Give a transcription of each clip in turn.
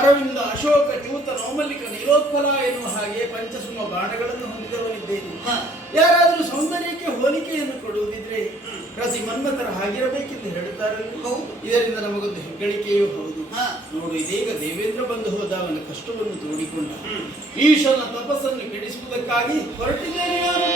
ಅರವಿಂದ ಅಶೋಕ ದ್ಯೂತ ನವಮಲ್ಲಿಕ ನೀಲೋತ್ಪಲ ಎನ್ನುವ ಹಾಗೆ ಪಂಚಸುಮ ಬಾಣಗಳನ್ನು ಹೊಂದಿದವನಿದ್ದೇನೆ. ಯಾರಾದರೂ ಸೌಂದರ್ಯಕ್ಕೆ ಹೋಲಿಕೆಯನ್ನು ಕೊಡುವುದಿದ್ರೆ ಪ್ರತಿ ಮನ್ಮಥರ ಹಾಗಿರಬೇಕೆಂದು ಹೇಳುತ್ತಾರೆ. ಇದರಿಂದ ನಮಗೊಂದು ಹೆಗ್ಗಳಿಕೆಯೂ ಹೌದು. ನೋಡು, ಇದೀಗ ದೇವೇಂದ್ರ ಬಂದು ಹೋದ, ಅವನ ಕಷ್ಟವನ್ನು ತೋಡಿಕೊಂಡ. ಈಶನ ತಪಸ್ಸನ್ನು ಕೆಡಿಸುವುದಕ್ಕಾಗಿ ಹೊರಟಿದ್ದೇನೆ ನಾನು.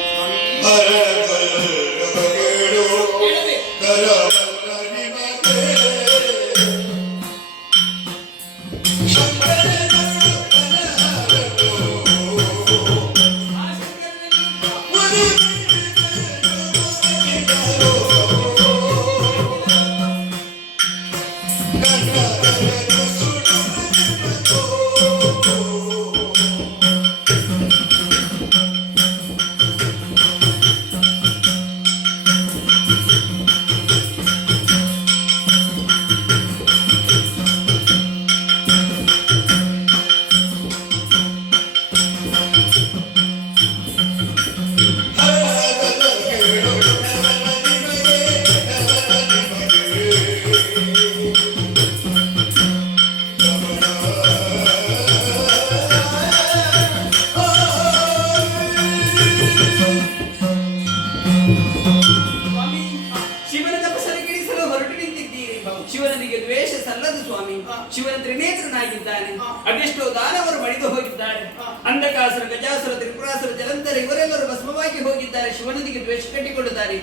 ಶಿವನಿಗೆ ದ್ವೇಷ ಸಲ್ಲದು ಸ್ವಾಮಿ. ಶಿವನ ತ್ರಿನೇತ್ರನಾಗಿದ್ದಾನೆ. ಅದೆಷ್ಟೋ ದಾನವರು ಮಡಿದು ಹೋಗಿದ್ದಾರೆ. ಅಂಧಕಾಸುರ, ಗಜಾಸುರ, ತ್ರಿಪುರಾಸುರ, ಜಲಂಧರ ಇವರೆಲ್ಲರೂ ಭಸ್ಮವಾಗಿ ಹೋಗಿದ್ದಾರೆ. ಶಿವನಿಗೆ ದ್ವೇಷ ಕಟ್ಟಿಕೊಳ್ಳುತ್ತಾರೆ.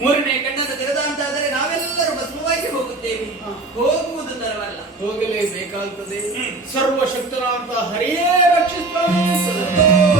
ಮೂರನೇ ಕಣ್ಣನ್ನು ತೆರೆದ ಅಂತಾದರೆ ನಾವೆಲ್ಲರೂ ಭಸ್ಮವಾಗಿ ಹೋಗುತ್ತೇವೆ. ಹೋಗುವುದು ತರವಲ್ಲ, ಹೋಗಲೇಬೇಕಾಗುತ್ತದೆ. ಸರ್ವಶಕ್ತನಾದ ಹರಿಯೇ ರಕ್ಷಿಸುತ್ತಾನೆ.